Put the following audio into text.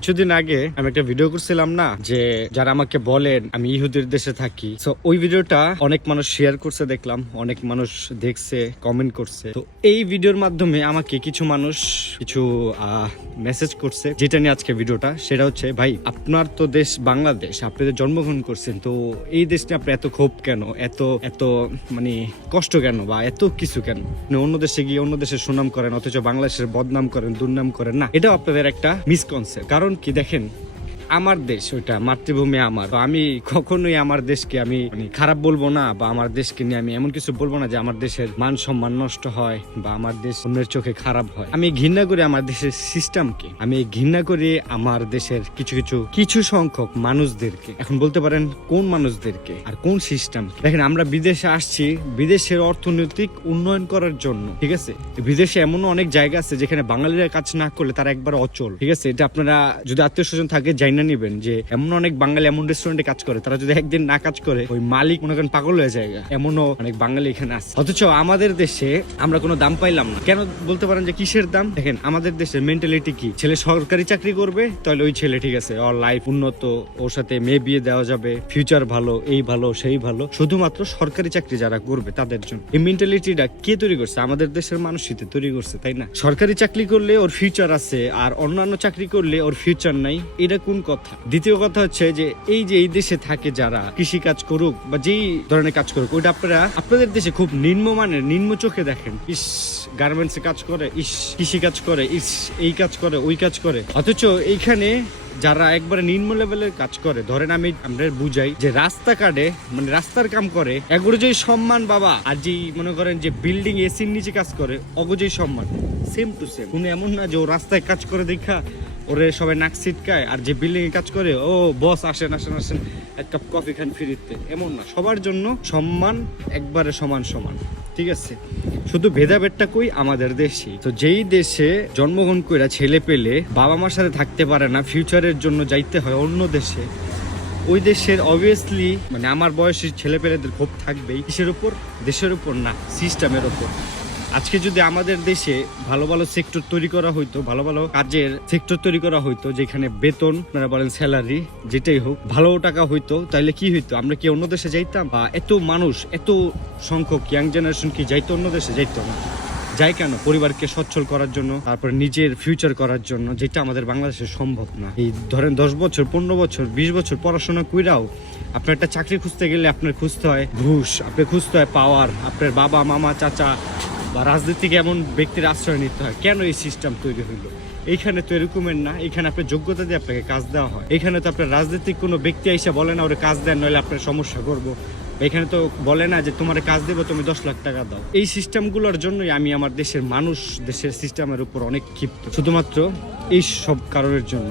কিছুদিন আগে আমি একটা ভিডিও করছিলাম না, যে যারা আমাকে বলেন, আমি ইহুদির দেশে থাকি। তো ওই ভিডিওটা অনেক মানুষ শেয়ার করছে, দেখলাম। অনেক মানুষ দেখছে কমেন্ট করছে। তো এই ভিডিওর মাধ্যমে আমাকে কিছু মানুষ কিছু মেসেজ করছে, যেটা নিয়ে আজকে ভিডিওটা সেটা হচ্ছে, ভাই, আপনার তো দেশ বাংলাদেশ, আপনি তো জন্মগ্রহণ করছেন, তো এই দেশ নিয়ে আপনার এত ক্ষোভ কেন? এত এত মানে কষ্ট কেন বা এত কিছু কেন? অন্য দেশে গিয়ে অন্য দেশের সুনাম করেন, অথচ বাংলাদেশের বদনাম করেন, দুর্নাম করেন। না, এটাও আপনাদের একটা মিসকনসেপ্ট কারণ কি দেখেন আমার দেশ, ওইটা মাতৃভূমি আমার। তো আমি কখনোই আমার দেশকে আমি মানে খারাপ বলব না, বা আমার দেশকে নিয়ে আমি এমন কিছু বলব না যে আমার দেশের মান সম্মান নষ্ট হয়, বা আমার দেশ অন্যের চোখে খারাপ হয়। আমি ঘৃণা করি আমার দেশের সিস্টেমকে আমি ঘৃণা করি আমার দেশের কিছু কিছু কিছু সংখ্যক মানুষদেরকে। এখন বলতে পারেন কোন মানুষদেরকে আর কোন সিস্টেম দেখেন, আমরা বিদেশে আসছি, বিদেশের অর্থনৈতিক উন্নয়ন করার জন্য, ঠিক আছে? বিদেশে এমনও অনেক জায়গা আছে যেখানে বাঙালিরা কাজ না করলে তারা একবার অচল, ঠিক আছে? এটা আপনারা যদি আত্মীয় স্বজন থাকে জাইনা নিবেন যে এমন অনেক বাঙালি এমন রেস্টুরেন্টে কাজ করে। তারা যদি একদিন না কাজ করে, ওই মালিক মনে করেন পাগল হয়ে যায়। এমনও অনেক বাঙালি এখানে আছে। অথচ আমাদের দেশে আমরা কোনো দাম পাইলাম না। কেন বলতে পারেন যে কিসের দাম? দেখেন, আমাদের দেশের মেন্টালিটি কি? ছেলে সরকারি চাকরি করবে, তাহলে ওই ছেলে ঠিক আছে, ওর লাইফ উন্নত, ওর সাথে মেয়ে বিয়ে দেওয়া যাবে ফিউচার ভালো, এই ভালো, সেই ভালো। শুধুমাত্র সরকারি চাকরি যারা করবে তাদের জন্য। এই মেন্টালিটিটা কে তৈরি করছে? আমাদের দেশের মানুষই তো তৈরি করছে, তাই না? সরকারি চাকরি করলে ওর ফিউচার আছে, আর অন্যান্য চাকরি করলে ওর ফিউচার নাই। এটা কোন কথা। দ্বিতীয় কথা হচ্ছে যে এই যে এই দেশে থাকে যারা কৃষি কাজ করুক বা যেই ধরনের কাজ করুক, ওইটা আপনারা, আপনাদের দেশে খুব নিম্নমানের, নিম্ন চোখে দেখেন। ইস গার্মেন্টসে কাজ করে, ইস, কৃষি কাজ করে, ইস, এই কাজ করে, ওই কাজ করে। অথচ এইখানে যারা একবারে নিম্ন লেভেলের কাজ করে, ধরেন আমি, আমরা বুঝাই যে রাস্তা কাটে মানে রাস্তার কাম করে এগুলো যে সম্মান বাবা, আর যে মনে করেন যে বিল্ডিং এসির নিচে কাজ করে অগজই সম্মান। সেম টু সেম কোনো এমন না যে ও রাস্তায় কাজ করে দেখা ওরে সবাই নাক ছিটকায়, আর যে বিল্ডিং এ কাজ করে, ও বস আসেন আসেন আসেন, এক কাপ কফি খান ফিরিতে। এমন না, সবার জন্য সম্মান একবারে সমান সমান, ঠিক আছে? শুধু ভেদাভেদটা কই? আমাদের দেশে তো যেই দেশে জন্মগ্রহণ কইরা ছেলে পেলে, বাবা মার সাথে থাকতে পারে না ফিউচারের জন্য যাইতে হয় অন্য দেশে, ওই দেশের অবভিয়াসলি মানে আমার বয়সী ছেলে পেলেদের ক্ষোভ থাকবেই, কিসের উপর? দেশের উপর না সিস্টেমের উপর। আজকে যদি আমাদের দেশে ভালো ভালো সেক্টর তৈরি করা হইতো, ভালো ভালো কাজের সেক্টর তৈরি করা হইতো, যেখানে বেতন, আপনারা বলেন স্যালারি যেটাই হোক, ভালো টাকা হইতো তাহলে কি হইতো? আমরা কি অন্য দেশে যাইতাম? বা এত মানুষ, এত সংখ্যক ইয়াং জেনারেশন কি যাইতো অন্য দেশে? যাইতো না। যাই কেন? পরিবারকে সচ্ছল করার জন্য, তারপরে নিজের ফিউচার করার জন্য, যেটা আমাদের বাংলাদেশে সম্ভব না। এই ধরেন দশ বছর, পনেরো বছর, বিশ বছর পড়াশোনা কইরাও আপনার একটা চাকরি খুঁজতে গেলে আপনার খুঁজতে হয় ঘুষ, আপনার খুঁজতে হয় পাওয়ার আপনার বাবা, মামা, চাচা বা রাজনীতিকে এমন ব্যক্তির আশ্রয় নিতে হয়, কেন এই সিস্টেম তৈরি হইল? এইখানে তো এরকমের না এখানে আপনার যোগ্যতা দিয়ে আপনাকে কাজ দেওয়া হয়। এখানে তো আপনার রাজনৈতিক কোনো ব্যক্তি এসে বলে না, ওরে কাজ দেন, নইলে আপনার সমস্যা করব। এখানে তো বলে না যে, তোমার কাজ দেবো, তুমি দশ লাখ টাকা দাও। এই সিস্টেমগুলোর জন্যই আমি আমার দেশের মানুষ, দেশের সিস্টেমের উপর অনেক ক্ষিপ্ত, শুধুমাত্র এই সব কারণের জন্য।